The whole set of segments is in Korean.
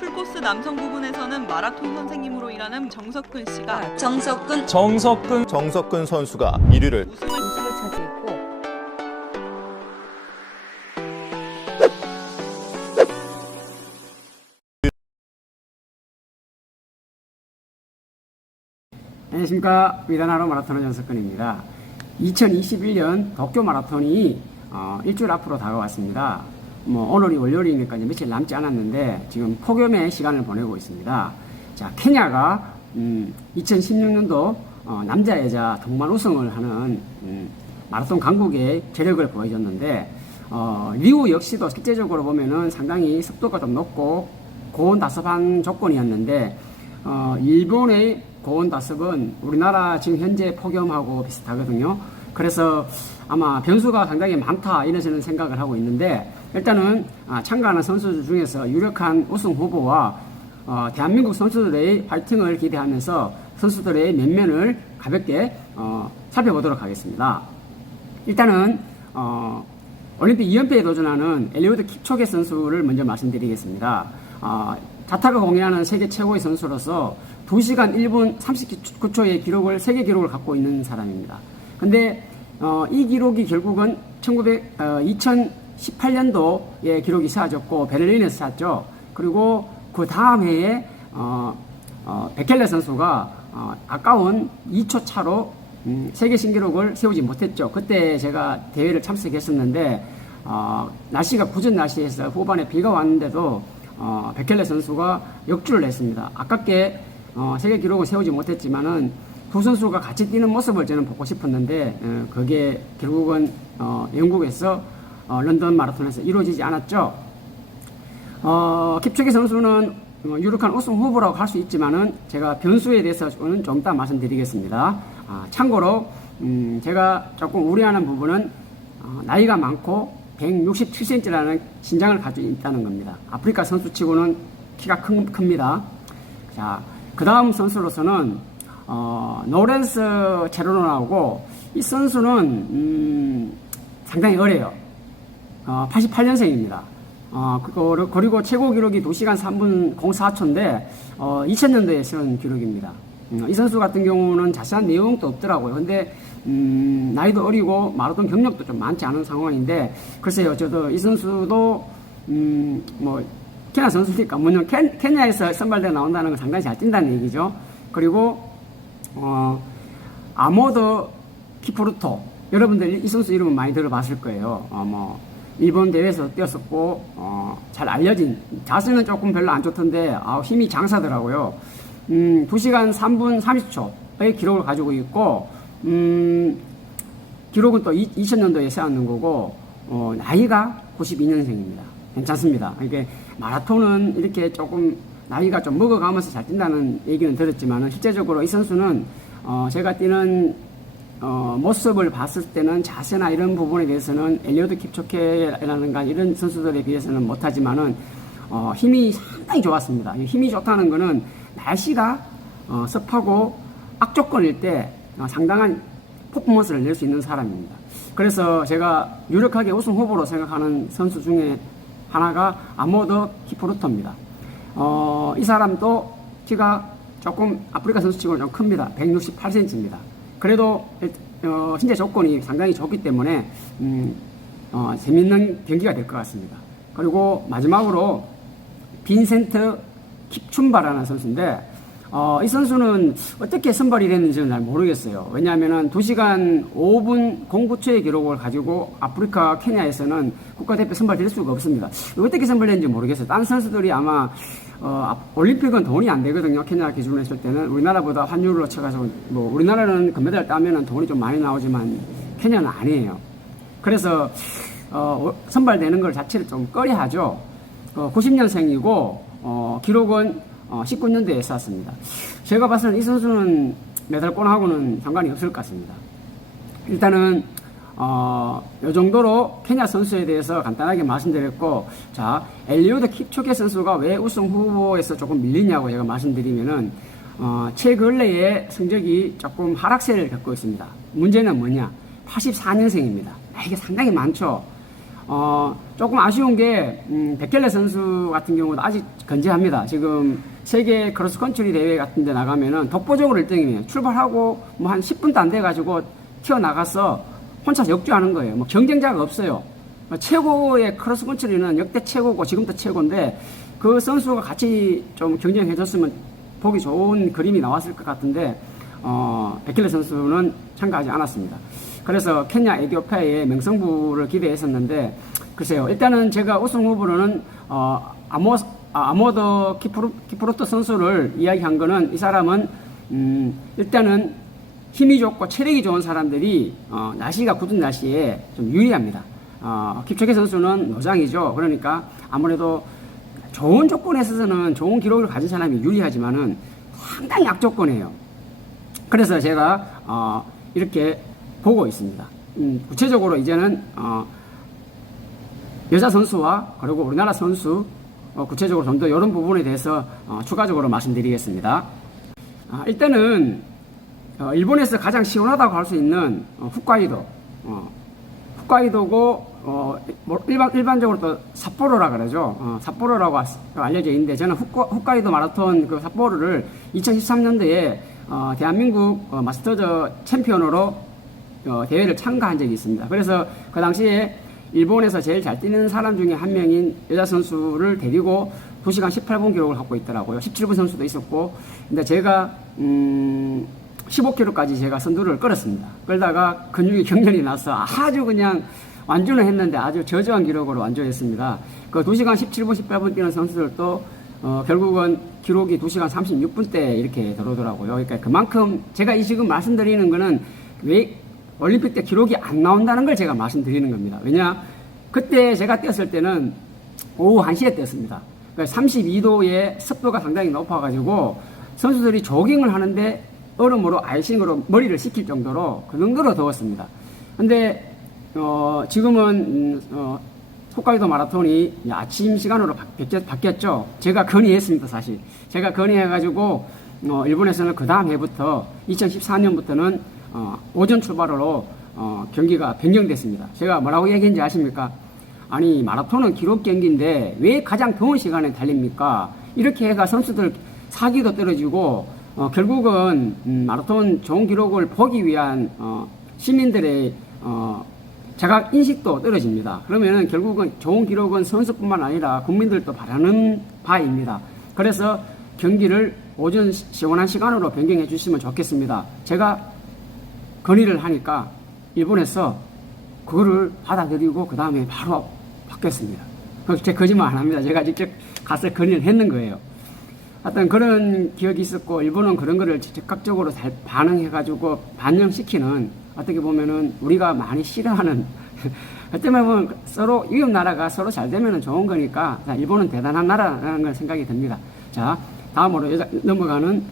풀코스 남성 부분에서는 마라톤 선생님으로 일하는 정석근 씨가 정석근 정석근 정석근 선수가 1위를 우승을 차지했고 안녕하십니까 위단하루 마라톤의 전석근입니다. 2021년 도쿄 마라톤이 어, 일주일 앞으로 다가왔습니다. 뭐 오늘이 월요일이니까 이제 며칠 남지 않았는데 지금 폭염의 시간을 보내고 있습니다. 자 케냐가 음, 2016년도 어, 남자 여자 동반 우승을 하는 음, 마라톤 강국의 재력을 보여줬는데 어, 리우 역시도 실제적으로 보면은 상당히 습도가 좀 높고 고온 다습한 조건이었는데 어, 일본의 고온 다습은 우리나라 지금 현재 폭염하고 비슷하거든요. 그래서 아마 변수가 상당히 많다 이런 생각을 하고 있는데 일단은 아, 참가하는 선수들 중에서 유력한 우승 후보와 어, 대한민국 선수들의 파이팅을 기대하면서 선수들의 면면을 가볍게 어, 살펴보도록 하겠습니다. 일단은 어, 올림픽 2연패에 도전하는 엘리오드 킵초게 선수를 먼저 말씀드리겠습니다. 어, 자타가 공인하는 세계 최고의 선수로서 2시간 1분 39초의 기록을 세계 기록을 갖고 있는 사람입니다. 근데 어, 이 기록이 결국은 1900, 어, 2018년도에 기록이 세워졌고 베를린에서 샀죠. 그리고 그 다음 해에 어, 어, 베켈레 선수가 어, 아까운 2초 차로 음, 세계 신기록을 세우지 못했죠. 그때 제가 대회를 참석했었는데 어, 날씨가 굳은 날씨에서 후반에 비가 왔는데도 어, 베켈레 선수가 역주를 했습니다. 아깝게 어, 세계 기록을 세우지 못했지만은 두 선수가 같이 뛰는 모습을 저는 보고 싶었는데 어, 그게 결국은 어, 영국에서 어, 런던 마라톤에서 이루어지지 않았죠. 어, 킵초게 선수는 어, 유력한 우승 후보라고 할 수 있지만은 제가 변수에 대해서는 좀 이따 말씀드리겠습니다. 아, 참고로 음, 제가 조금 우려하는 부분은 어, 나이가 많고 167cm라는 신장을 가지고 있다는 겁니다. 아프리카 선수치고는 키가 큰, 큽니다. 자, 그 다음 선수로서는 어, 노렌스 체로노하고 이 선수는 음, 상당히 어려요. 어, 88년생입니다. 어, 그- 그리고 최고 기록이 2시간 3분 04초인데, 어, 2000년도에 세운 기록입니다. 음, 이 선수 같은 경우는 자세한 내용도 없더라고요. 근데, 음, 나이도 어리고 마라톤 경력도 좀 많지 않은 상황인데, 글쎄요, 저도 이 선수도, 음, 뭐, 케냐 선수니까, 물론 케, 케냐에서 선발대 나온다는 건 상당히 잘 뛴다는 얘기죠. 그리고, 어, 아모드 키프루토 여러분들 이 선수 이름은 많이 들어봤을 거예요. 어, 뭐 일본 대회에서 뛰었었고 어, 잘 알려진 자세는 조금 별로 안 좋던데 아, 힘이 장사더라고요. 음, 2시간 3분 30초의 기록을 가지고 있고 음, 기록은 또 2000년도에 세웠는 거고 어, 나이가 92년생입니다. 괜찮습니다. 이게 마라톤은 이렇게 조금 나이가 좀 먹어가면서 잘 뛴다는 얘기는 들었지만 실제적으로 이 선수는 어, 제가 뛰는 어, 모습을 봤을 때는 자세나 이런 부분에 대해서는 엘리오드 킵초케라든가 이런 선수들에 비해서는 못하지만은 어, 힘이 상당히 좋았습니다. 이 힘이 좋다는 거는 날씨가 어, 습하고 악조건일 때 어, 상당한 퍼포먼스를 낼 수 있는 사람입니다. 그래서 제가 유력하게 우승 후보로 생각하는 선수 중에 하나가 아모드 키프루토입니다. 어, 이 사람도 키가 조금 아프리카 선수치고는 좀 큽니다. 168cm입니다. 그래도 어, 신체 조건이 상당히 좋기 때문에 음, 어, 재밌는 경기가 될 것 같습니다. 그리고 마지막으로 빈센트 킵춘바라는 선수인데 어, 이 선수는 어떻게 선발이 됐는지는 잘 모르겠어요. 왜냐하면 2시간 5분 09초의 기록을 가지고 아프리카 케냐에서는 국가대표 선발될 수가 없습니다. 어떻게 선발됐는지 모르겠어요. 다른 선수들이 아마 어, 올림픽은 돈이 안 되거든요. 케냐 기준으로 했을 때는 우리나라보다 환율로 쳐가지고 뭐 우리나라는 금메달 따면은 돈이 좀 많이 나오지만 케냐는 아니에요. 그래서 어, 선발되는 걸 자체를 좀 꺼려하죠. 어, 90년생이고 어, 기록은 어, 19년도에 쌓았습니다. 제가 봤을 때 이 선수는 메달권하고는 상관이 없을 것 같습니다. 일단은 어, 요 정도로 케냐 선수에 대해서 간단하게 말씀드렸고, 자, 엘리오드 킵초게 선수가 왜 우승 후보에서 조금 밀리냐고 제가 말씀드리면은, 어, 최근래에 성적이 조금 하락세를 겪고 있습니다. 문제는 뭐냐? 84년생입니다. 나이가 상당히 많죠. 어, 조금 아쉬운 게, 음, 백켈레 선수 같은 경우도 아직 건재합니다. 지금 세계 크로스컨트리 대회 같은 데 나가면은 독보적으로 1등이에요. 출발하고 뭐 한 10분도 안 돼가지고 튀어나가서 혼자 역주하는 거예요. 뭐 경쟁자가 없어요. 뭐 최고의 크로스 컨트리는 역대 최고고 지금도 최고인데 그 선수가 같이 좀 경쟁해줬으면 보기 좋은 그림이 나왔을 것 같은데 어, 베킬레 선수는 참가하지 않았습니다. 그래서 케냐 에디오피아의 명성부를 기대했었는데 글쎄요. 일단은 제가 우승 후보로는 어, 아모 아, 아모더 키프루, 키프로토 선수를 이야기한 거는 이 사람은 음, 일단은 힘이 좋고 체력이 좋은 사람들이 어, 날씨가 굳은 날씨에 좀 유리합니다. 어, 킵초게 선수는 노장이죠. 그러니까 아무래도 좋은 조건에서는 좋은 기록을 가진 사람이 유리하지만은 상당히 악조건이에요. 그래서 제가 어, 이렇게 보고 있습니다. 음, 구체적으로 이제는 어, 여자 선수와 그리고 우리나라 선수 어, 구체적으로 좀 더 이런 부분에 대해서 어, 추가적으로 말씀드리겠습니다. 아, 일단은 어, 일본에서 가장 시원하다고 할 수 있는 어, 홋카이도 어, 홋카이도고 어, 뭐 일반 일반적으로 또 삿포로라 그러죠. 어, 삿포로라고 아- 알려져 있는데 저는 홋카, 홋카이도 마라톤 그 삿포로를 2013년도에 어, 대한민국 어, 마스터즈 챔피언으로 어, 대회를 참가한 적이 있습니다. 그래서 그 당시에 일본에서 제일 잘 뛰는 사람 중에 한 명인 여자 선수를 데리고 2시간 18분 기록을 갖고 있더라고요. 17분 선수도 있었고. 근데 제가, 음, 15km까지 제가 선두를 끌었습니다. 끌다가 근육이 경련이 나서 아주 그냥 완주는 했는데 아주 저조한 기록으로 완주했습니다. 그 2시간 17분 18분 뛰는 선수들도 어, 결국은 기록이 2시간 36분대 이렇게 들어오더라고요. 그러니까 그만큼 제가 이 지금 말씀드리는 거는 왜 올림픽 때 기록이 안 나온다는 걸 제가 말씀드리는 겁니다. 왜냐? 그때 제가 뛰었을 때는 오후 1시에 뛰었습니다. 그러니까 32도의 습도가 상당히 높아가지고 선수들이 조깅을 하는데 얼음으로 아이싱으로 머리를 식힐 정도로 그 정도로 더웠습니다. 근데 어, 지금은 음, 어, 홋카이도 마라톤이 아침 시간으로 바뀌었, 바뀌었죠. 제가 건의했습니다, 사실. 제가 건의해가지고 어, 일본에서는 그 다음 해부터 2014년부터는 어, 오전 출발로 어, 경기가 변경됐습니다. 제가 뭐라고 얘기했는지 아십니까? 아니 마라톤은 기록 경기인데 왜 가장 더운 시간에 달립니까? 이렇게 해가 선수들 사기도 떨어지고 어, 결국은 음, 마라톤 좋은 기록을 보기 위한 어, 시민들의 어, 자각 인식도 떨어집니다. 그러면은 결국은 좋은 기록은 선수뿐만 아니라 국민들도 바라는 바입니다. 그래서 경기를 오전 시- 시원한 시간으로 변경해 주시면 좋겠습니다. 제가 건의를 하니까 일본에서 그거를 받아들이고 그 다음에 바로 바뀌었습니다. 그제 거짓말 안 합니다. 제가 직접 가서 건의를 했는 거예요. 하여튼 그런 기억이 있었고 일본은 그런 거를 즉각적으로 잘 반응해가지고 반영시키는 어떻게 보면은 우리가 많이 싫어하는 어떻게 보면 서로 이웃 나라가 서로 잘 되면 좋은 거니까 자, 일본은 대단한 나라라는 걸 생각이 듭니다. 자 다음으로 여자, 넘어가는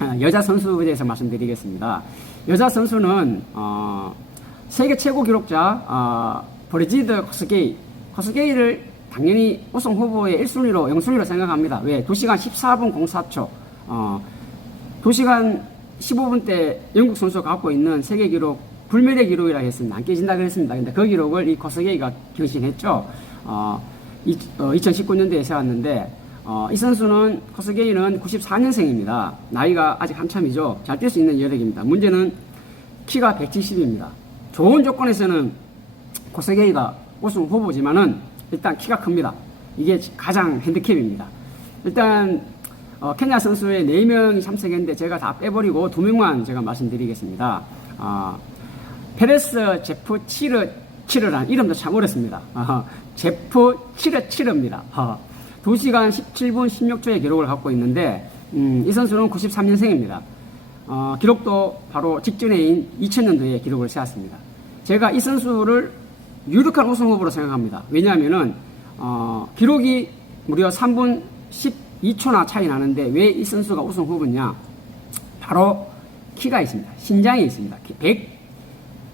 어, 여자 선수에 대해서 말씀드리겠습니다. 여자 선수는 어, 세계 최고 기록자 어, 브리지드 코스게이 코스게이를 당연히 우승 후보의 1순위로 0순위로 생각합니다. 왜? 2시간 14분 04초 어, 2시간 15분 때 영국 선수가 갖고 있는 세계 기록 불멸의 기록이라 했습니다. 안 깨진다 그랬습니다. 근데 그 기록을 이 코스게이가 경신했죠. 어, 이, 2019년도에 세웠는데 어, 이 선수는 코스게이는 94년생입니다. 나이가 아직 한참이죠. 잘 뛸 수 있는 여력입니다. 문제는 키가 170입니다. 좋은 조건에서는 코스게이가 우승 후보지만은 일단 키가 큽니다. 이게 가장 핸디캡입니다. 일단 어, 케냐 선수의 4명이 참석했는데 제가 다 빼버리고 2명만 제가 말씀드리겠습니다. 어, 페레스 제프 치르 치르란 이름도 참 어렵습니다. 어, 제프 치르 치르입니다. 어, 2시간 17분 16초의 기록을 갖고 있는데 음, 이 선수는 93년생입니다. 어, 기록도 바로 직전해인 2000년도에 기록을 세웠습니다. 제가 이 선수를 유력한 우승 후보로 생각합니다. 왜냐하면은 어, 기록이 무려 3분 12초나 차이 나는데 왜 이 선수가 우승 후보냐? 바로 키가 있습니다. 신장이 있습니다.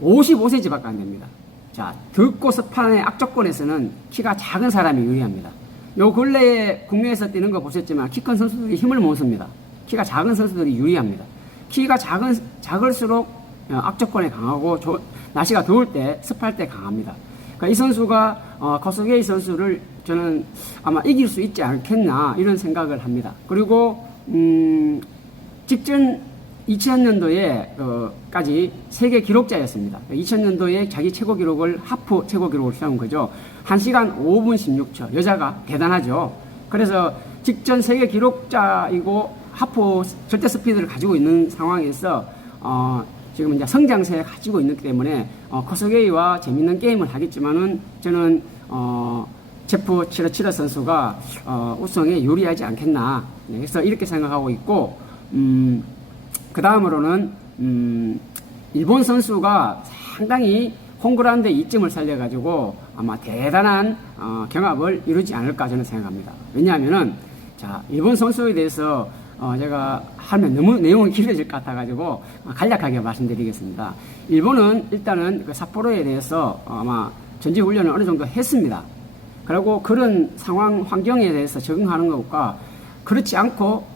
155cm밖에 안 됩니다. 자, 덥고 습한의 악조건에서는 키가 작은 사람이 유리합니다. 요 근래에 국내에서 뛰는 거 보셨지만 키 큰 선수들이 힘을 못 씁니다. 키가 작은 선수들이 유리합니다. 키가 작은, 작을수록 어, 악조건에 강하고 조- 날씨가 더울 때 습할 때 강합니다. 그러니까 이 선수가 어, 커스게이 선수를 저는 아마 이길 수 있지 않겠나 이런 생각을 합니다. 그리고 음, 직전 2000년도에까지 세계 기록자였습니다. 2000년도에 자기 최고 기록을 하프 최고 기록을 세운 거죠. 1시간 5분 16초. 여자가 대단하죠. 그래서 직전 세계 기록자이고 하프 절대 스피드를 가지고 있는 상황에서 어, 지금 이제 성장세에 가지고 있기 때문에 어, 커스게이와 재밌는 게임을 하겠지만은 저는 어, 제프 치러 치러 선수가 어, 우승에 유리하지 않겠나. 네, 그래서 이렇게 생각하고 있고 음, 그 다음으로는 음, 일본 선수가 상당히 홈그라운드 이점을 살려가지고 아마 대단한 어, 경합을 이루지 않을까 저는 생각합니다. 왜냐하면은 자 일본 선수에 대해서 어, 제가 하면 너무 내용이 길어질 것 같아가지고 간략하게 말씀드리겠습니다. 일본은 일단은 그 삿포로에 대해서 아마 전지 훈련을 어느 정도 했습니다. 그리고 그런 상황 환경에 대해서 적응하는 것과 그렇지 않고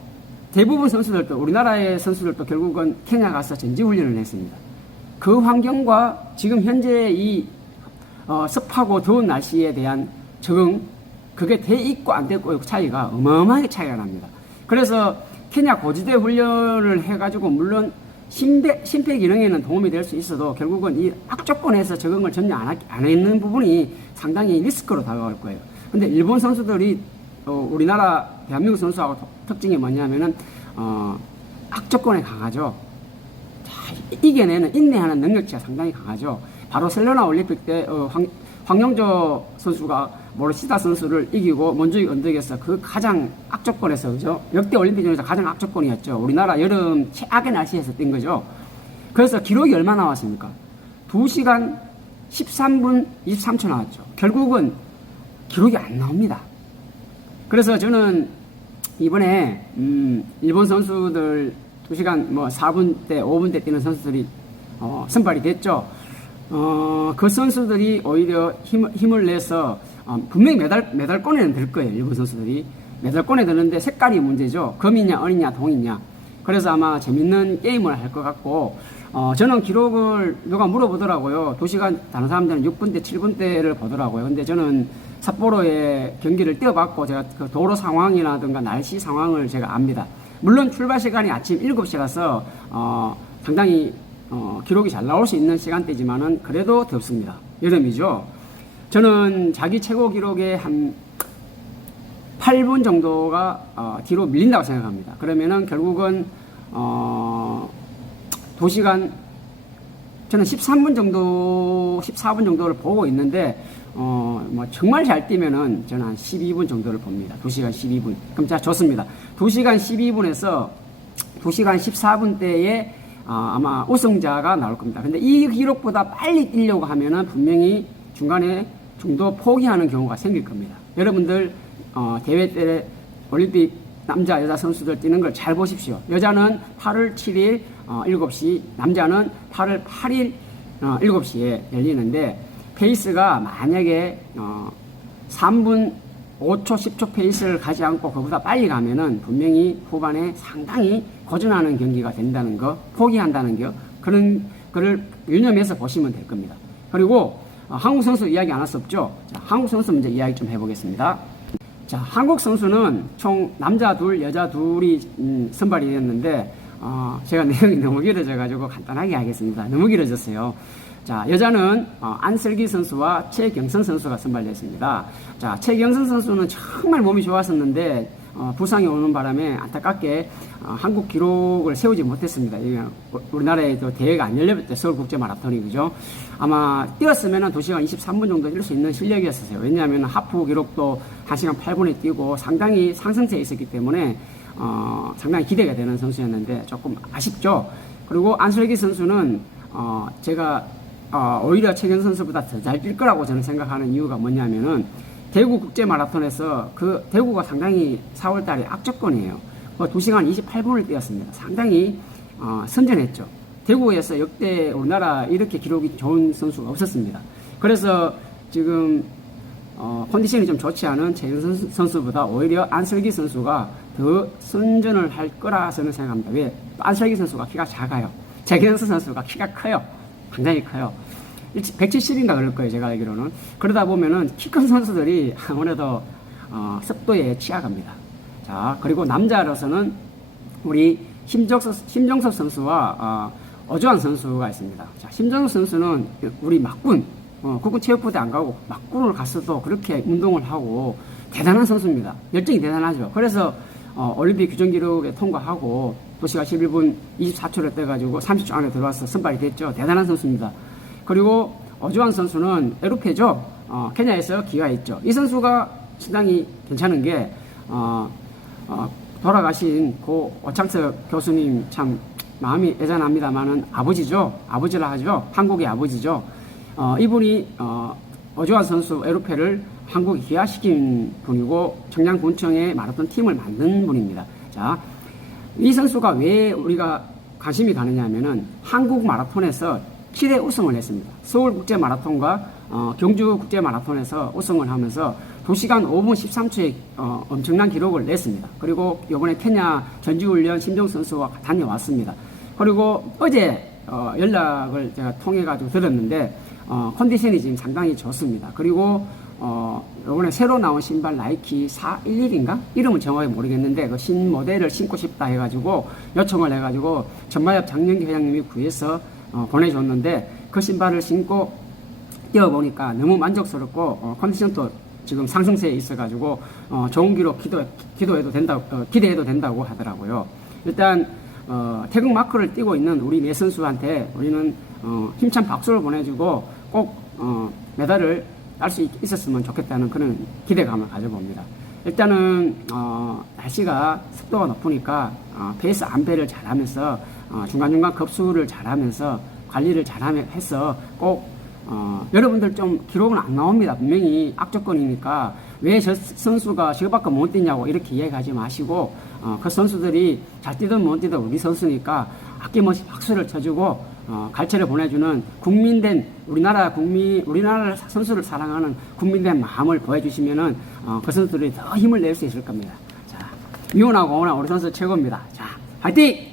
대부분 선수들도 우리나라의 선수들도 결국은 케냐 가서 전지 훈련을 했습니다. 그 환경과 지금 현재 이 어, 습하고 더운 날씨에 대한 적응 그게 돼 있고 안 되고 차이가 어마어마하게 차이가 납니다. 그래서 케냐 고지대 훈련을 해가지고 물론 심폐, 심폐 기능에는 도움이 될 수 있어도 결국은 이 악조건에서 적응을 전혀 안, 하, 안 했는 부분이 상당히 리스크로 다가올 거예요. 근데 일본 선수들이 어, 우리나라 대한민국 선수하고 도- 특징이 뭐냐면은 어, 악조건에 강하죠. 자, 이겨내는 인내하는 능력치가 상당히 강하죠. 바로 셀러나 올림픽 때 어, 황, 황영조 선수가 모르시다 선수를 이기고 먼저이 언덕에서 그 가장 악조건에서 그죠? 역대 올림픽 중에서 가장 악조건이었죠. 우리나라 여름 최악의 날씨에서 뛴 거죠. 그래서 기록이 얼마 나왔습니까? 2시간 13분 23초 나왔죠. 결국은 기록이 안 나옵니다. 그래서 저는 이번에 음, 일본 선수들 2시간 뭐 4분대, 5분대 뛰는 선수들이 어, 선발이 됐죠. 어, 그 선수들이 오히려 힘, 힘을 내서 어, 분명히 메달 메달권에는 들 거예요. 일본 선수들이 메달권에 드는데 색깔이 문제죠. 금이냐, 은이냐, 동이냐. 그래서 아마 재밌는 게임을 할 것 같고 어, 저는 기록을 누가 물어보더라고요. 2시간 다른 사람들은 6분대, 7분대를 보더라고요. 근데 저는 삿포로의 경기를 뛰어봤고 제가 그 도로 상황이라든가 날씨 상황을 제가 압니다. 물론 출발 시간이 아침 7시라서 어, 상당히 어, 기록이 잘 나올 수 있는 시간대지만은 그래도 덥습니다. 여름이죠. 저는 자기 최고 기록의 한 8분 정도가 어, 뒤로 밀린다고 생각합니다. 그러면은 결국은 어, 2시간 저는 13분 정도, 14분 정도를 보고 있는데 어, 뭐 정말 잘 뛰면은 저는 한 12분 정도를 봅니다. 2시간 12분. 그럼 자 좋습니다. 2시간 12분에서 2시간 14분 대에 아, 아마 우승자가 나올 겁니다. 근데 이 기록보다 빨리 뛰려고 하면은 분명히 중간에 중도 포기하는 경우가 생길 겁니다. 여러분들 어, 대회 때 올림픽 남자 여자 선수들 뛰는 걸 잘 보십시오. 여자는 8월 7일 어, 7시, 남자는 8월 8일 어, 7시에 열리는데 페이스가 만약에 어, 3분 5초, 10초 페이스를 가지 않고 그보다 빨리 가면은 분명히 후반에 상당히 고전하는 경기가 된다는 거, 포기한다는 거, 그런 거를 유념해서 보시면 될 겁니다. 그리고 어, 한국 선수 이야기 안 할 수 없죠. 자, 한국 선수 먼저 이야기 좀 해보겠습니다. 자, 한국 선수는 총 남자 둘, 여자 둘이 음, 선발이 됐는데 어, 제가 내용이 너무 길어져가지고 간단하게 하겠습니다. 너무 길어졌어요. 자, 여자는 어, 안슬기 선수와 최경선 선수가 선발됐습니다. 자, 최경선 선수는 정말 몸이 좋았었는데 어, 부상이 오는 바람에 안타깝게 어, 한국 기록을 세우지 못했습니다. 이게 우리나라에 도 대회가 안 열렸을 서울 국제 마라톤이 그죠? 아마 뛰었으면 2시간 23분 정도 뛸 수 있는 실력이었어요. 왜냐하면 하프 기록도 1시간 8분에 뛰고 상당히 상승세에 있었기 때문에 어, 상당히 기대가 되는 선수였는데 조금 아쉽죠. 그리고 안슬기 선수는 어, 제가 어, 오히려 최경 선수보다 더 잘 뛸 거라고 저는 생각하는 이유가 뭐냐면은 대구 국제 마라톤에서 그 대구가 상당히 4월 달에 악조건이에요. 그 2시간 28분을 뛰었습니다. 상당히 어, 선전했죠. 대구에서 역대 우리나라 이렇게 기록이 좋은 선수가 없었습니다. 그래서 지금 어, 컨디션이 좀 좋지 않은 선수, 선수보다 오히려 안슬기 선수가 더 선전을 할 거라 저는 생각합니다. 왜? 안슬기 선수가 키가 작아요. 최경 선수가 키가 커요. 굉장히 커요. 170인가 그럴 거예요, 제가 알기로는. 그러다 보면은 키 큰 선수들이 아무래도 어, 습도에 취약합니다. 자, 그리고 남자로서는 우리 심정석, 심정석 선수와 어, 어주환 선수가 있습니다. 자, 심정석 선수는 우리 막군, 어, 국군 체육부대 안 가고 막군을 갔어도 그렇게 운동을 하고 대단한 선수입니다. 열정이 대단하죠. 그래서 어, 올림픽 규정 기록에 통과하고 2시간 11분 24초를 떼가지고 30초 안에 들어와서 선발이 됐죠. 대단한 선수입니다. 그리고 어주환 선수는 에로페죠. 어, 케냐에서 기여했죠. 이 선수가 상당히 괜찮은 게 어, 어, 돌아가신 고 오창석 교수님 참 마음이 애잔합니다만은 아버지죠. 아버지라 하죠. 한국의 아버지죠. 어, 이분이 어, 어주환 선수 에로페를 한국에 기여시킨 분이고 청량군청의 마라톤 팀을 만든 분입니다. 자, 이 선수가 왜 우리가 관심이 가느냐 하면은 한국 마라톤에서 7회 우승을 했습니다. 서울 국제 마라톤과 어, 경주 국제 마라톤에서 우승을 하면서 2시간 5분 13초의 어, 엄청난 기록을 냈습니다. 그리고 이번에 케냐 전지훈련 심정 선수와 다녀왔습니다. 그리고 어제 어, 연락을 제가 통해 가지고 들었는데 어, 컨디션이 지금 상당히 좋습니다. 그리고 어, 이번에 새로 나온 신발 나이키 411인가? 이름은 정확히 모르겠는데 그 신 모델을 신고 싶다 해가지고 요청을 해가지고 전마엽 장영기 회장님이 구해서 어, 보내줬는데 그 신발을 신고 뛰어보니까 너무 만족스럽고 어, 컨디션도 지금 상승세에 있어가지고 어, 좋은 기록 기도, 기도해도 된다, 어, 기대해도 된다고 하더라고요. 일단 어, 태극 마크를 띄고 있는 우리 매 선수한테 우리는 어, 힘찬 박수를 보내주고 꼭 어, 메달을 딸 수 있었으면 좋겠다는 그런 기대감을 가져봅니다. 일단은 어, 날씨가 습도가 높으니까 어, 페이스 안배를 잘하면서 어, 중간중간 급수를 잘하면서 관리를 잘해서 꼭 어, 여러분들 좀 기록은 안 나옵니다. 분명히 악조건이니까 왜 저 선수가 저밖에 못 뛰냐고 이렇게 이야기하지 마시고 어, 그 선수들이 잘 뛰든 못 뛰든 우리 선수니까 아낌없이 박수를 쳐주고 어, 갈채를 보내주는 국민된 우리나라 국민 우리나라 선수를 사랑하는 국민된 마음을 보여주시면은 어, 그 선수들이 더 힘을 낼 수 있을 겁니다. 자 미운하고 오나 우리 선수 최고입니다. 자 화이팅!